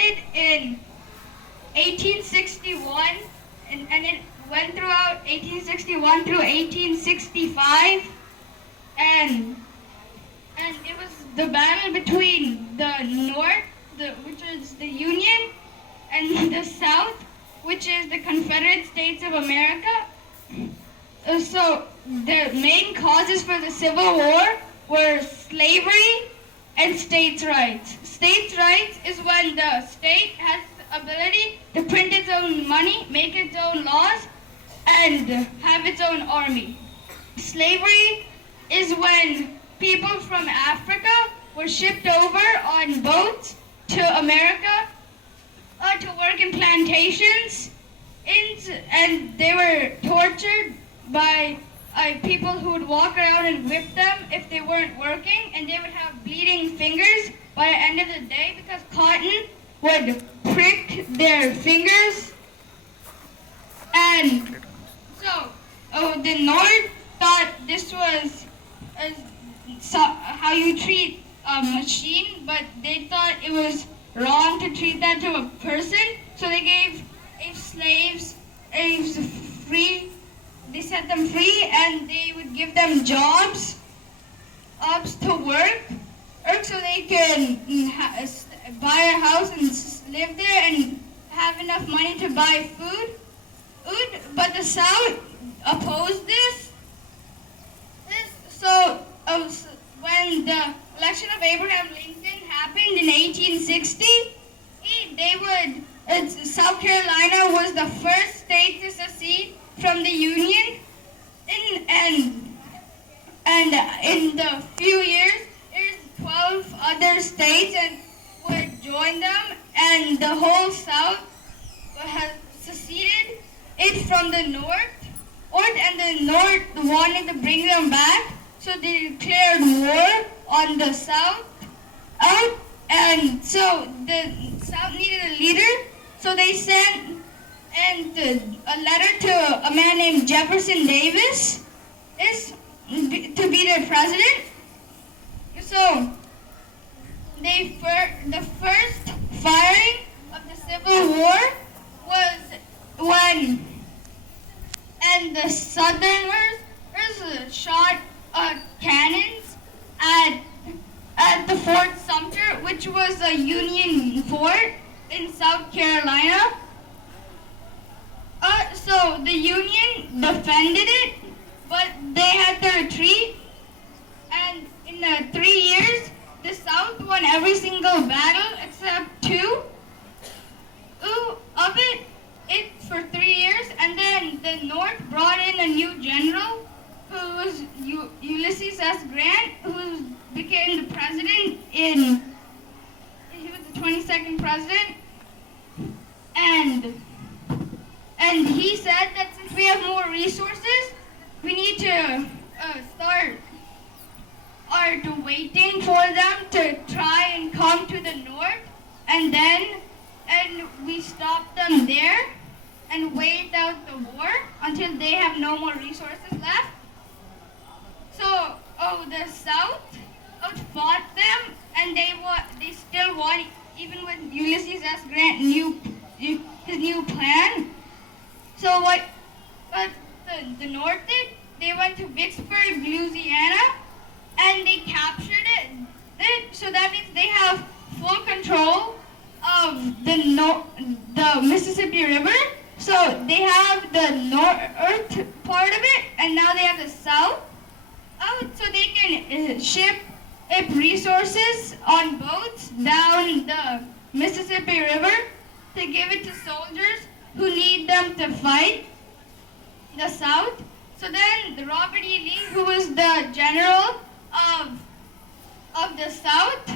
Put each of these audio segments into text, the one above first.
started in 1861 and it went throughout 1861 through 1865, and it was the battle between the North, which is the Union, and the South, which is the Confederate States of America. So the main causes for the Civil War were slavery and states' rights. States' rights is when the state has the ability to print its own money, make its own laws, and have its own army. Slavery is when people from Africa were shipped over on boats to America to work in plantations, and they were tortured by people who would walk around and whip them if they weren't working, and they would have bleeding fingers by the end of the day because cotton would prick their fingers. And so the North thought this was how you treat a machine, but they thought it was wrong to treat that to a person. So they gave slaves free. They set them free, and they would give them jobs to work so they can buy a house and live there and have enough money to buy food. But the South opposed this. So when the election of Abraham Lincoln happened in 1860, South Carolina was the first state to secede from the Union, and in the few years, there's 12 other states and would join them, and the whole South has seceded it from the North, and the North wanted to bring them back, so they declared war on the South, and so the South needed a leader, so they sent a letter to a man named Jefferson Davis to be their president. So the first firing of the Civil War was when the Southerners shot cannons at the Fort Sumter, which was a Union fort in South Carolina. So the Union defended it, but they had to retreat. And in the 3 years, the South won every single battle except two of it for 3 years. And then the North brought in a new general, who was Ulysses S. Grant, who became the president he was the 22nd president. And he said that since we have more resources, we need to start waiting for them to try and come to the North, and we stop them there and wait out the war until they have no more resources left. So the South outfought them, and they still won even with Ulysses S. Grant his new plan. So what the North did, they went to Vicksburg, Louisiana, and they captured it. So that means they have full control of the Mississippi River. So they have the north part of it, and now they have the south. So they can ship resources on boats down the Mississippi River to give it to soldiers who need them to fight the South. So then the Robert E. Lee, who was the general of the South,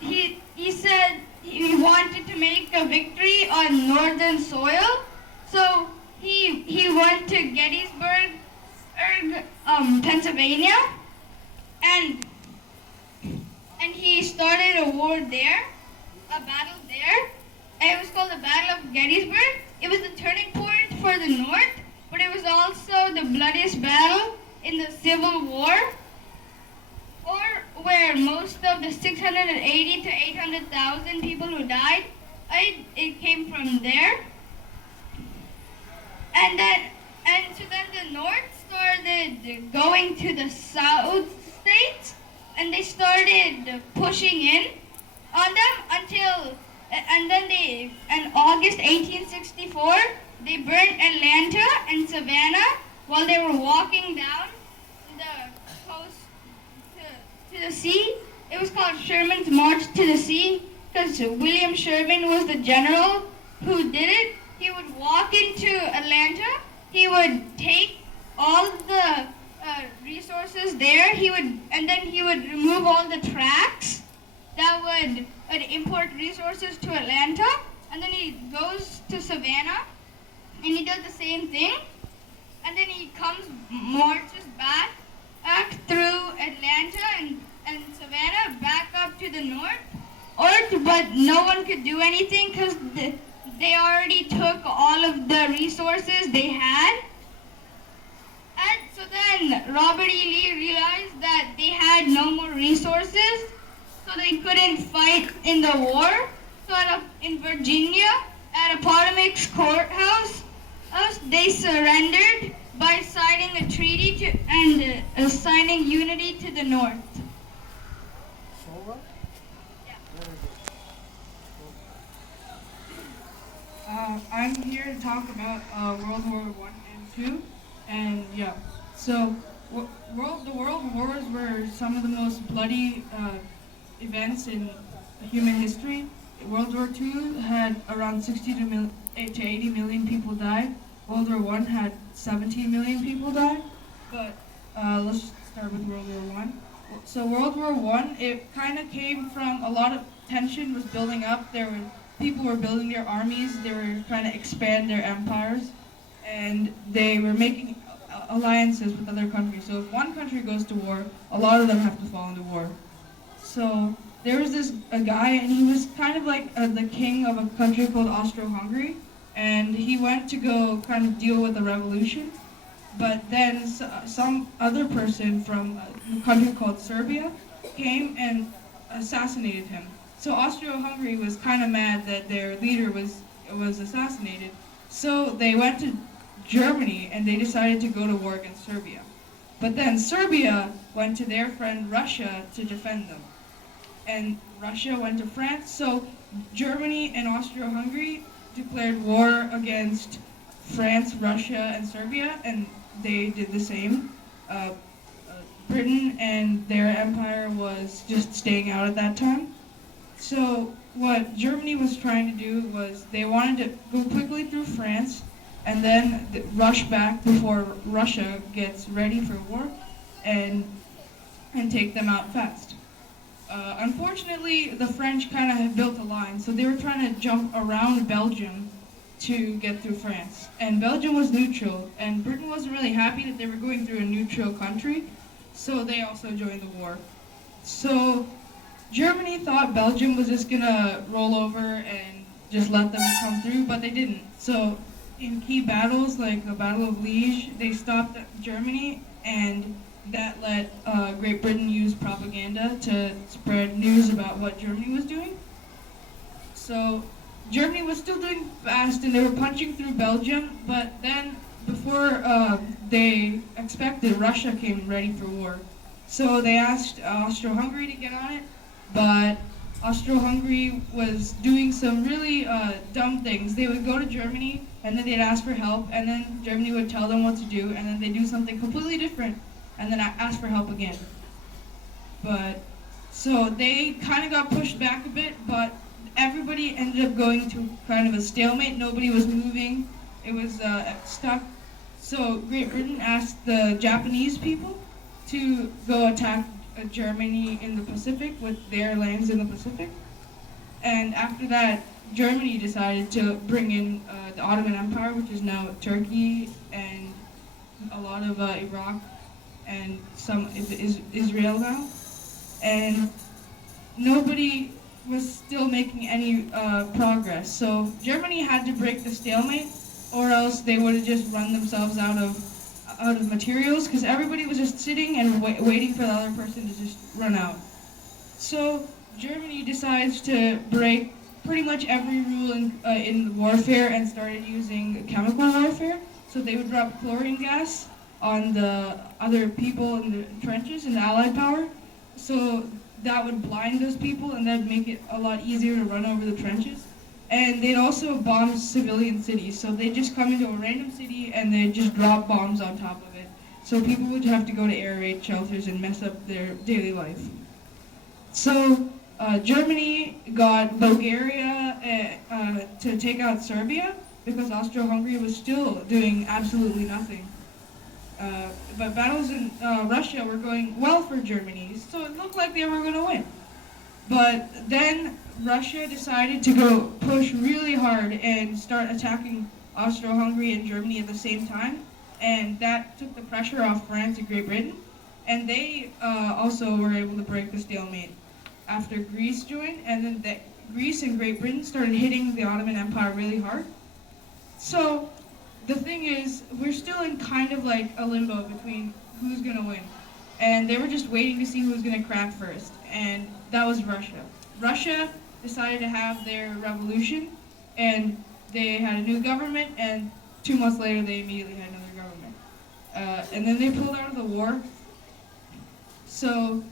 he said he wanted to make a victory on northern soil. So he went to Gettysburg, Pennsylvania, and he started a war there, a battle there. And it was called the Battle of Gettysburg. It was the turning point for the North, but it was also the bloodiest battle in the Civil War. Or where most of the 680 to 800,000 people who died, it came from there. And then the North started going to the South states, and they started pushing in on them in August 1864, they burned Atlanta and Savannah while they were walking down the coast to the sea. It was called Sherman's March to the Sea because William Sherman was the general who did it. He would walk into Atlanta. He would take all the resources there. He would remove all the tracks that would import resources to Atlanta. And then he goes to Savannah and he does the same thing. And then he marches back through Atlanta and Savannah back up to the north. But no one could do anything because they already took all of the resources they had. And so then Robert E. Lee realized that they had no more resources, so they couldn't fight in the war. So in Virginia, at Appomattox Courthouse, they surrendered by signing a treaty and assigning unity to the North. I'm here to talk about World War I and II, and yeah. So, the world wars were some of the most bloody events in human history. World War II had around 60 to 80 million people died. World War I had 17 million people died. But let's start with World War I. So World War I, it kind of came from a lot of tension was building up. People were building their armies. They were trying to expand their empires, and they were making alliances with other countries. So if one country goes to war, a lot of them have to fall into war. So there was a guy, and he was kind of like the king of a country called Austro-Hungary, and he went to go kind of deal with the revolution. But then some other person from a country called Serbia came and assassinated him. So Austro-Hungary was kind of mad that their leader was assassinated. So they went to Germany and they decided to go to war against Serbia. But then Serbia went to their friend Russia to defend them. And Russia went to France. So Germany and Austro-Hungary declared war against France, Russia, and Serbia, and they did the same. Britain and their empire was just staying out at that time. So what Germany was trying to do was they wanted to go quickly through France and then rush back before Russia gets ready for war and take them out fast. Unfortunately, the French kind of had built a line, so they were trying to jump around Belgium to get through France. And Belgium was neutral, and Britain wasn't really happy that they were going through a neutral country, so they also joined the war. So Germany thought Belgium was just gonna roll over and just let them come through, but they didn't. So in key battles, like the Battle of Liege, they stopped Germany, and that let Great Britain use propaganda to spread news about what Germany was doing. So Germany was still doing fast, and they were punching through Belgium, but then before they expected, Russia came ready for war. So they asked Austro-Hungary to get on it, but Austro-Hungary was doing some really dumb things. They would go to Germany, and then they'd ask for help, and then Germany would tell them what to do, and then they'd do something completely different, and then ask for help again. But so they kind of got pushed back a bit, but everybody ended up going to kind of a stalemate. Nobody was moving. It was stuck. So Great Britain asked the Japanese people to go attack Germany in the Pacific with their lands in the Pacific. And after that, Germany decided to bring in the Ottoman Empire, which is now Turkey and a lot of Iraq and some Israel now. And nobody was still making any progress. So Germany had to break the stalemate, or else they would have just run themselves out of materials, because everybody was just sitting and waiting for the other person to just run out. So Germany decides to break pretty much every rule in warfare and started using chemical warfare. So they would drop chlorine gas on the other people in the trenches in the Allied power. So that would blind those people and that'd make it a lot easier to run over the trenches. And they'd also bomb civilian cities. So they'd just come into a random city and they'd just drop bombs on top of it. So people would have to go to air raid shelters and mess up their daily life. So Germany got Bulgaria to take out Serbia because Austro-Hungary was still doing absolutely nothing. But battles in Russia were going well for Germany, so it looked like they were going to win. But then Russia decided to go push really hard and start attacking Austro-Hungary and Germany at the same time, and that took the pressure off France and Great Britain, and they also were able to break the stalemate after Greece joined, and then Greece and Great Britain started hitting the Ottoman Empire really hard. So the thing is, we're still in kind of like a limbo between who's going to win. And they were just waiting to see who was going to crack first, and that was Russia. Russia decided to have their revolution, and they had a new government, and 2 months later they immediately had another government. And then they pulled out of the war. So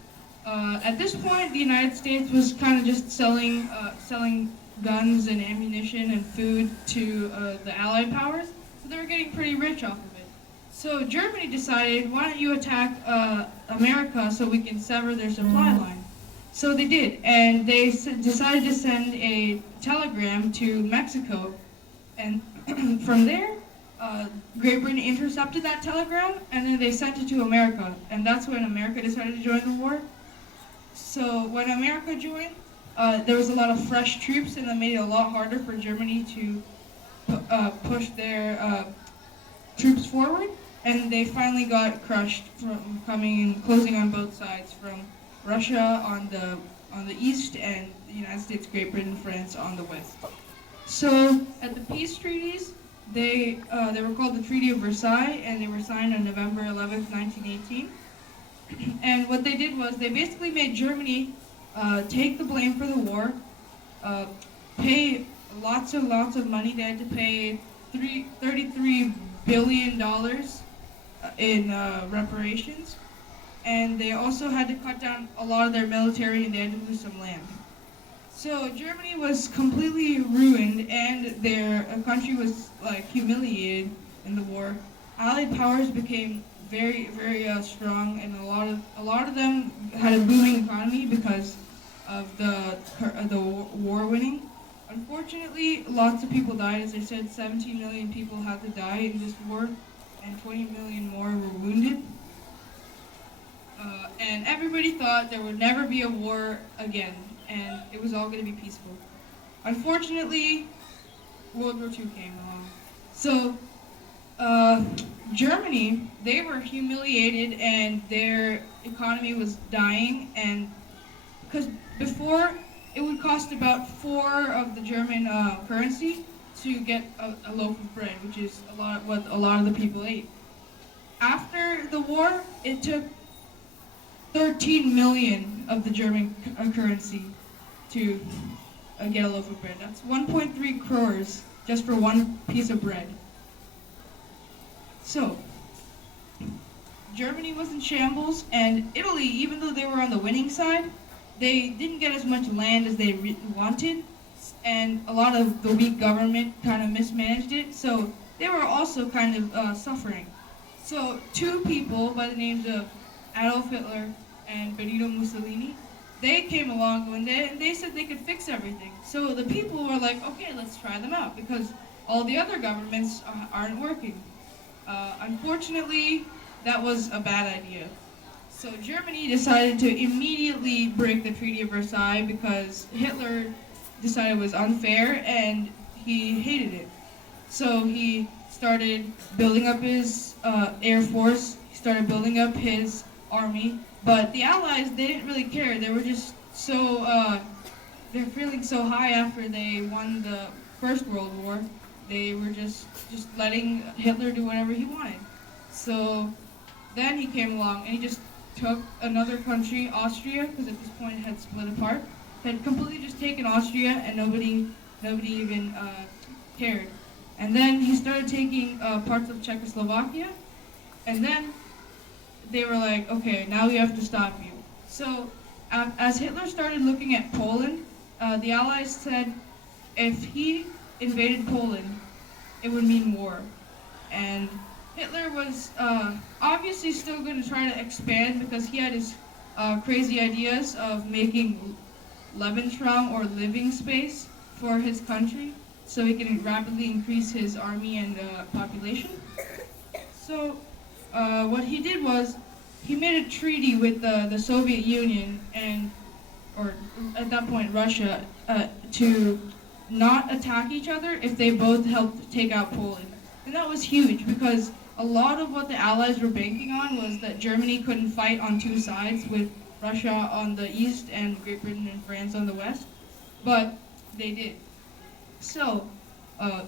at this point, the United States was kind of just selling guns and ammunition and food to the Allied powers, so they were getting pretty rich off of it. So Germany decided, why don't you attack America so we can sever their supply line? So they did, and they decided to send a telegram to Mexico, and from there, Great Britain intercepted that telegram, and then they sent it to America, and that's when America decided to join the war. So when America joined, there was a lot of fresh troops, and that made it a lot harder for Germany to push their troops forward, and they finally got crushed from coming and closing on both sides, from Russia on the east and the United States, Great Britain, France on the west. So at the peace treaties, they were called the Treaty of Versailles, and they were signed on November 11th, 1918. And what they did was they basically made Germany take the blame for the war, pay lots of money. They had to pay $33 billion in reparations, and they also had to cut down a lot of their military, and they had to lose some land. So Germany was completely ruined, and their country was like humiliated in the war. Allied powers became very strong, and a lot of them had a booming economy because of the war winning. Unfortunately, lots of people died. As I said, 17 million people had to die in this war, and 20 million more were wounded. And everybody thought there would never be a war again, and it was all going to be peaceful. Unfortunately, World War II came along. So Germany, they were humiliated, and their economy was dying, and because before it would cost about 4 of the German currency to get a loaf of bread, which is what a lot of the people ate. After the war, it took 13 million of the German currency to get a loaf of bread. That's 1.3 crores just for one piece of bread. So, Germany was in shambles, and Italy, even though they were on the winning side, they didn't get as much land as they wanted, and a lot of the weak government kind of mismanaged it, so they were also kind of suffering. So 2 people by the names of Adolf Hitler and Benito Mussolini, they came along and they said they could fix everything. So the people were like, okay, let's try them out, because all the other governments aren't working. Unfortunately, that was a bad idea. So Germany decided to immediately break the Treaty of Versailles because Hitler decided it was unfair and he hated it. So he started building up his air force, he started building up his army, but the Allies, they didn't really care. They were just they're feeling so high after they won the First World War. They were just letting Hitler do whatever he wanted. So then he came along and he just took another country, Austria, because at this point it had split apart, had completely just taken Austria and nobody even cared. And then he started taking parts of Czechoslovakia, and then they were like, okay, now we have to stop you. So as Hitler started looking at Poland, the Allies said if he invaded Poland, it would mean war. And Hitler was obviously still going to try to expand because he had his crazy ideas of making Lebensraum or living space for his country so he can rapidly increase his army and population. So what he did was he made a treaty with the Soviet Union and, or at that point Russia, to not attack each other if they both helped take out Poland. And that was huge because a lot of what the Allies were banking on was that Germany couldn't fight on two sides with Russia on the east and Great Britain and France on the west, but they did. So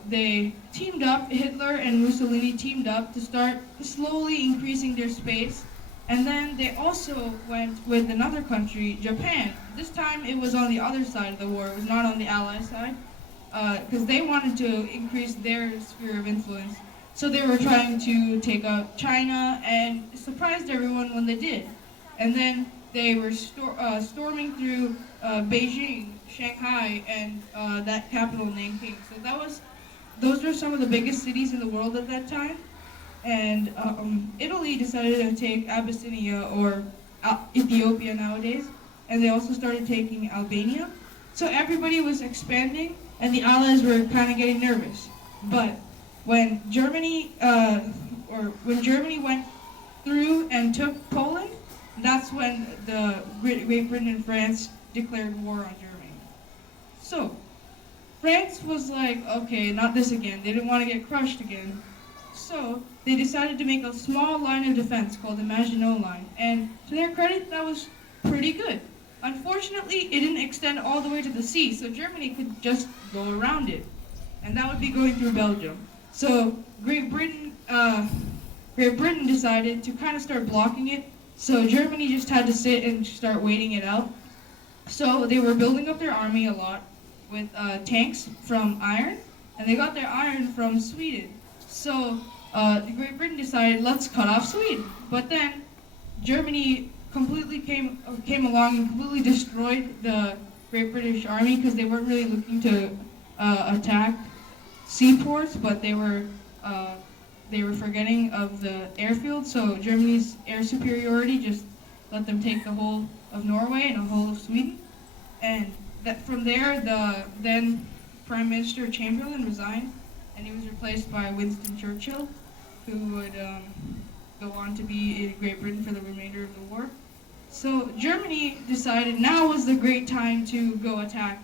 they teamed up, Hitler and Mussolini teamed up to start slowly increasing their space. And then they also went with another country, Japan. This time it was on the other side of the war, it was not on the Allied side, because they wanted to increase their sphere of influence. So they were trying to take out China and surprised everyone when they did. And then they were storming through Beijing, Shanghai, and that capital Nanking. So those were some of the biggest cities in the world at that time. And Italy decided to take Abyssinia, or Ethiopia nowadays, and they also started taking Albania. So everybody was expanding, and the Allies were kind of getting nervous. But when Germany went through and took Poland, that's when the Great Britain and France declared war on Germany. So France was like, okay, not this again. They didn't want to get crushed again. So they decided to make a small line of defense called the Maginot Line. And to their credit, that was pretty good. Unfortunately, it didn't extend all the way to the sea, so Germany could just go around it. And that would be going through Belgium. So Great Britain decided to kind of start blocking it. So Germany just had to sit and start waiting it out. So they were building up their army a lot with tanks from iron, and they got their iron from Sweden. So Great Britain decided, let's cut off Sweden. But then Germany completely came along and completely destroyed the Great British Army because they weren't really looking to attack seaports, but they were forgetting of the airfield. So Germany's air superiority just let them take the whole of Norway and the whole of Sweden. And that from there, the then Prime Minister Chamberlain resigned, and he was replaced by Winston Churchill, who would go on to be in Great Britain for the remainder of the war. So Germany decided now was the great time to go attack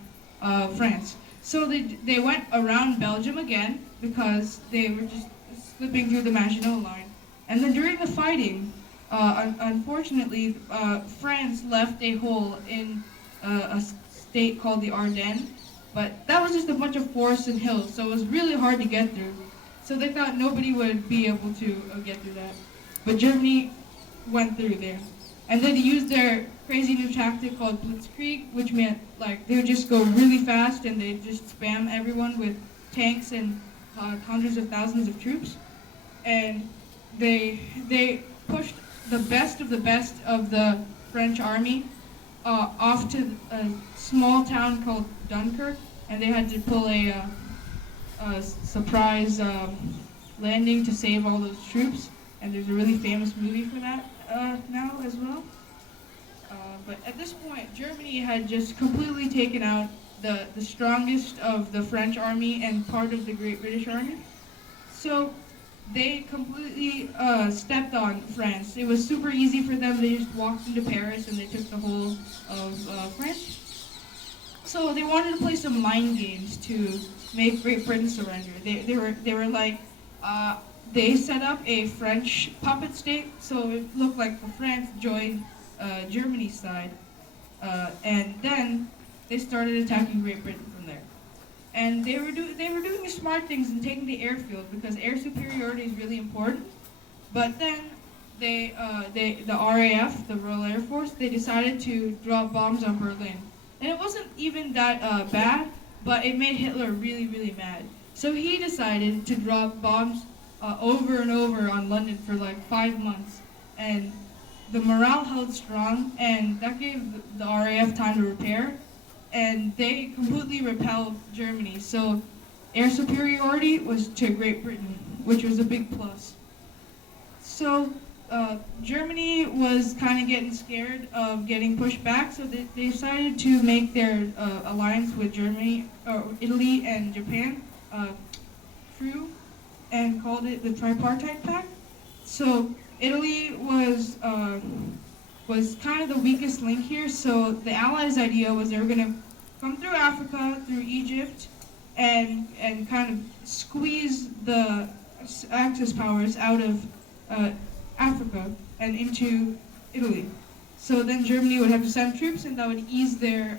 France. So they went around Belgium again because they were just slipping through the Maginot Line. And then during the fighting, unfortunately, France left a hole in a state called the Ardennes. But that was just a bunch of forests and hills, so it was really hard to get through. So they thought nobody would be able to get through that. But Germany went through there. And then they used their crazy new tactic called Blitzkrieg, which meant like they would just go really fast and they'd just spam everyone with tanks and hundreds of thousands of troops. And they pushed the best of the French army off to a small town called Dunkirk, and they had to pull a surprise landing to save all those troops. And there's a really famous movie for that now as well. But at this point, Germany had just completely taken out the strongest of the French army and part of the Great British Army. So they completely stepped on France. It was super easy for them. They just walked into Paris and they took the whole of France. So they wanted to play some mind games to make Great Britain surrender. They were like, they set up a French puppet state, so it looked like France joined Germany's side, and then they started attacking Great Britain from there. And they were doing smart things and taking the airfield because air superiority is really important. But then the RAF, the Royal Air Force, they decided to drop bombs on Berlin, and it wasn't even that bad, but it made Hitler really, really mad. So he decided to drop bombs over and over on London for like 5 months, and the morale held strong, and that gave the RAF time to repair, and they completely repelled Germany. So air superiority was to Great Britain, which was a big plus. So Germany was kind of getting scared of getting pushed back, so they decided to make their alliance with Germany, Italy, and Japan true, and called it the Tripartite Pact. So Italy was kind of the weakest link here. So the Allies' idea was they were going to come through Africa, through Egypt, and kind of squeeze the Axis powers out of Africa and into Italy. So then Germany would have to send troops, and that would ease their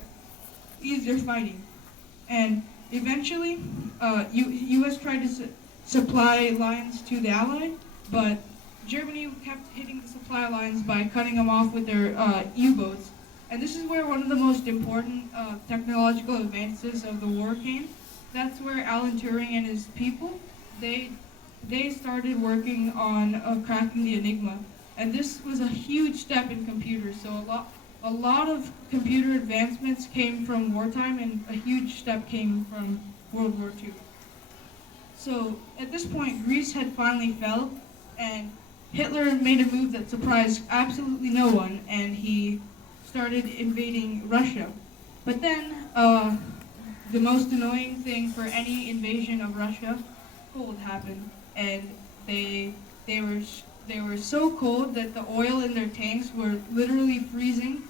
fighting. And eventually, U.S. tried to supply lines to the Allies, but Germany kept hitting the supply lines by cutting them off with their U-boats. And this is where one of the most important technological advances of the war came. That's where Alan Turing and his people, they started working on cracking the Enigma. And this was a huge step in computers. So a lot of computer advancements came from wartime, and a huge step came from World War II. So at this point, Greece had finally fell, and Hitler made a move that surprised absolutely no one, and he started invading Russia. But then, the most annoying thing for any invasion of Russia, cold happened, and they were so cold that the oil in their tanks were literally freezing,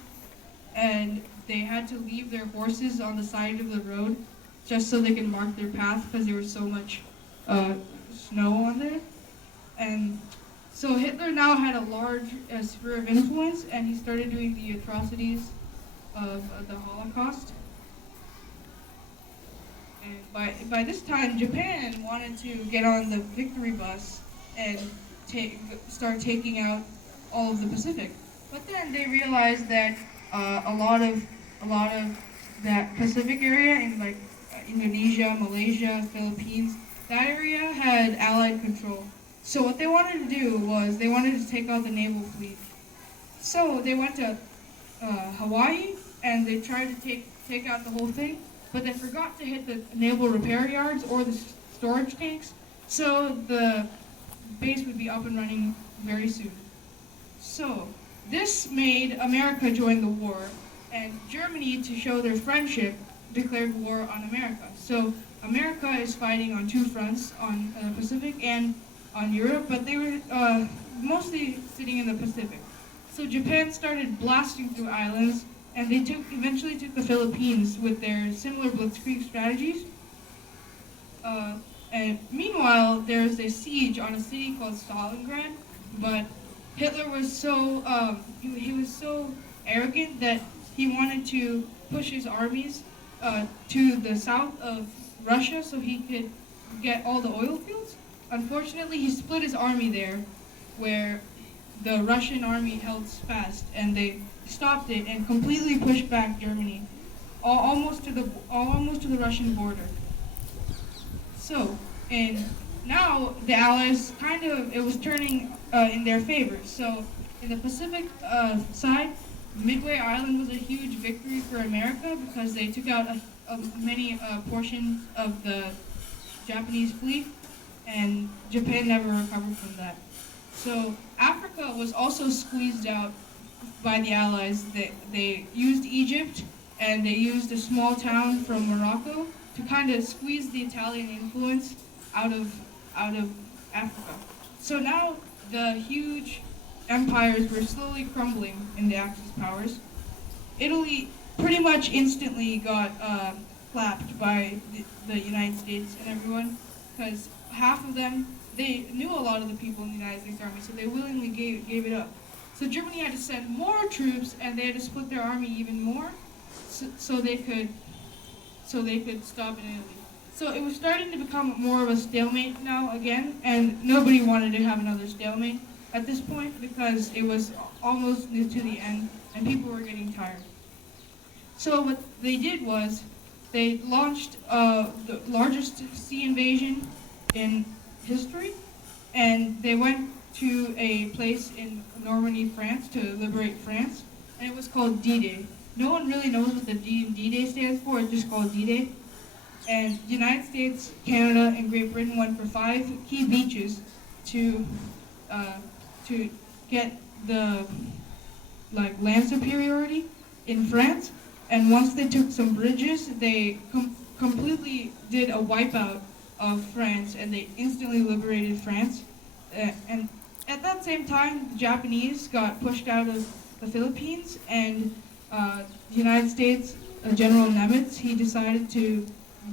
and they had to leave their horses on the side of the road just so they could mark their path because there was so much snow on there. And so Hitler now had a large sphere of influence, and he started doing the atrocities of the Holocaust. And by this time, Japan wanted to get on the victory bus and start taking out all of the Pacific. But then they realized that a lot of that Pacific area in like Indonesia, Malaysia, Philippines, that area had Allied control. So what they wanted to do was they wanted to take out the naval fleet. So they went to Hawaii, and they tried to take out the whole thing, but they forgot to hit the naval repair yards or the storage tanks. So the base would be up and running very soon. So this made America join the war, and Germany, to show their friendship, declared war on America. So America is fighting on two fronts, on the Pacific and on Europe, but they were mostly sitting in the Pacific. So Japan started blasting through islands, and they eventually took the Philippines with their similar blitzkrieg strategies. And meanwhile, there's a siege on a city called Stalingrad, but Hitler was so he was so arrogant that he wanted to push his armies to the south of Russia so he could get all the oil fields. Unfortunately, he split his army there, where the Russian army held fast, and they stopped it and completely pushed back Germany, almost to the Russian border. So, and now the Allies it was turning in their favor. So, in the Pacific side, Midway Island was a huge victory for America because they took out many portions of the Japanese fleet, and Japan never recovered from that. So Africa was also squeezed out by the Allies. They used Egypt, and they used a small town from Morocco to kind of squeeze the Italian influence out of Africa. So now the huge empires were slowly crumbling in the Axis powers. Italy pretty much instantly got clapped by the United States and everyone, because half of them, they knew a lot of the people in the United States Army, so they willingly gave it up. So Germany had to send more troops, and they had to split their army even more, so they could stop in Italy. So it was starting to become more of a stalemate now again, and nobody wanted to have another stalemate. at this point because it was almost near to the end and people were getting tired. So what they did was they launched the largest sea invasion in history, and they went to a place in Normandy, France, to liberate France, and it was called D-Day. No one really knows what the D in D-Day stands for. It's just called D-Day. And the United States, Canada, and Great Britain went for 5 key beaches to uh, to get the land superiority in France. And once they took some bridges, they completely did a wipeout of France, and they instantly liberated France. And at that same time, the Japanese got pushed out of the Philippines, and the United States, General Nimitz, he decided to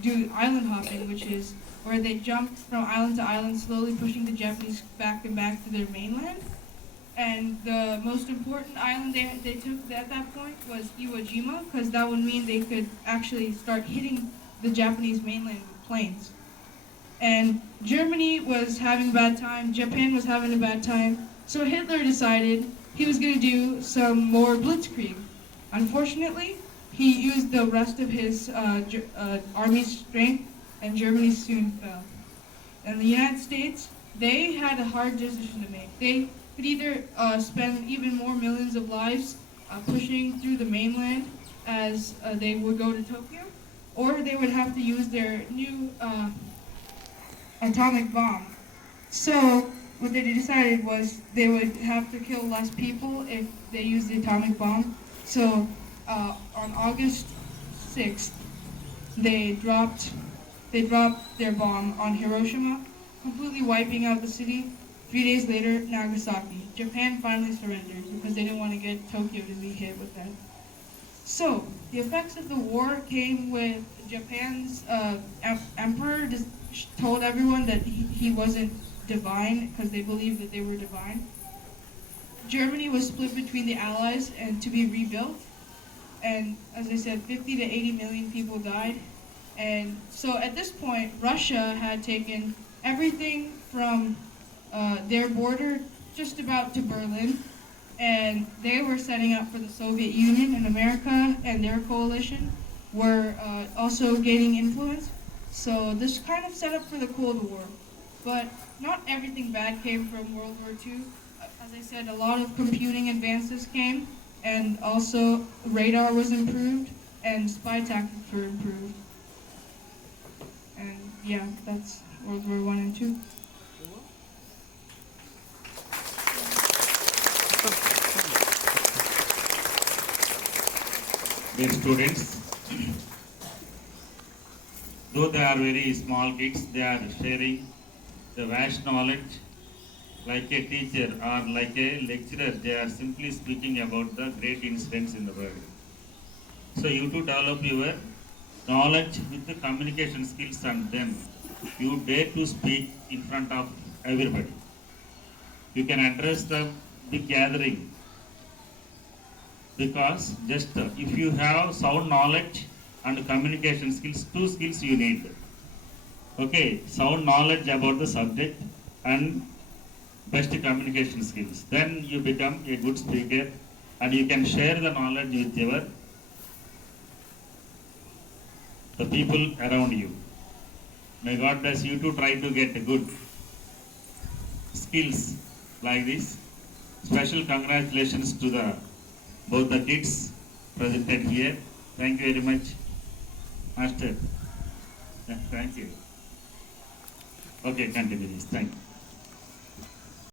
do island hopping, which is where they jumped from island to island, slowly pushing the Japanese back and back to their mainland. And the most important island they took at that point was Iwo Jima, because that would mean they could actually start hitting the Japanese mainland with planes. And Germany was having a bad time, Japan was having a bad time, so Hitler decided he was going to do some more blitzkrieg. Unfortunately, he used the rest of his army's strength, and Germany soon fell. And the United States, they had a hard decision to make. They could either spend even more millions of lives pushing through the mainland as they would go to Tokyo, or they would have to use their new atomic bomb. So what they decided was they would have to kill less people if they used the atomic bomb. So on August 6th, they dropped their bomb on Hiroshima, completely wiping out the city. 3 days later, Nagasaki. Japan finally surrendered because they didn't want to get Tokyo to be hit with that. So, the effects of the war came with Japan's emperor told everyone that he wasn't divine because they believed that they were divine. Germany was split between the Allies and to be rebuilt. And as I said, 50 to 80 million people died. And so at this point, Russia had taken everything from their border just about to Berlin, and they were setting up for the Soviet Union, and America and their coalition were also gaining influence. So this kind of set up for the Cold War. But not everything bad came from World War II. As I said, a lot of computing advances came, and also radar was improved, and spy tactics were improved. And yeah, that's World War I and II. Dear students, though they are very small kids, they are sharing the vast knowledge like a teacher or like a lecturer. They are simply speaking about the great incidents in the world. So you to develop your knowledge with the communication skills, and then you dare to speak in front of everybody. You can address the big gathering, because just if you have sound knowledge and communication skills, 2 skills you need. Okay, sound knowledge about the subject and best communication skills. Then you become a good speaker and you can share the knowledge with the people around you. May God bless you to try to get good skills like this. Special congratulations to both the kids presented here. Thank you very much, Master. Thank you. Okay, continue this. Thank you.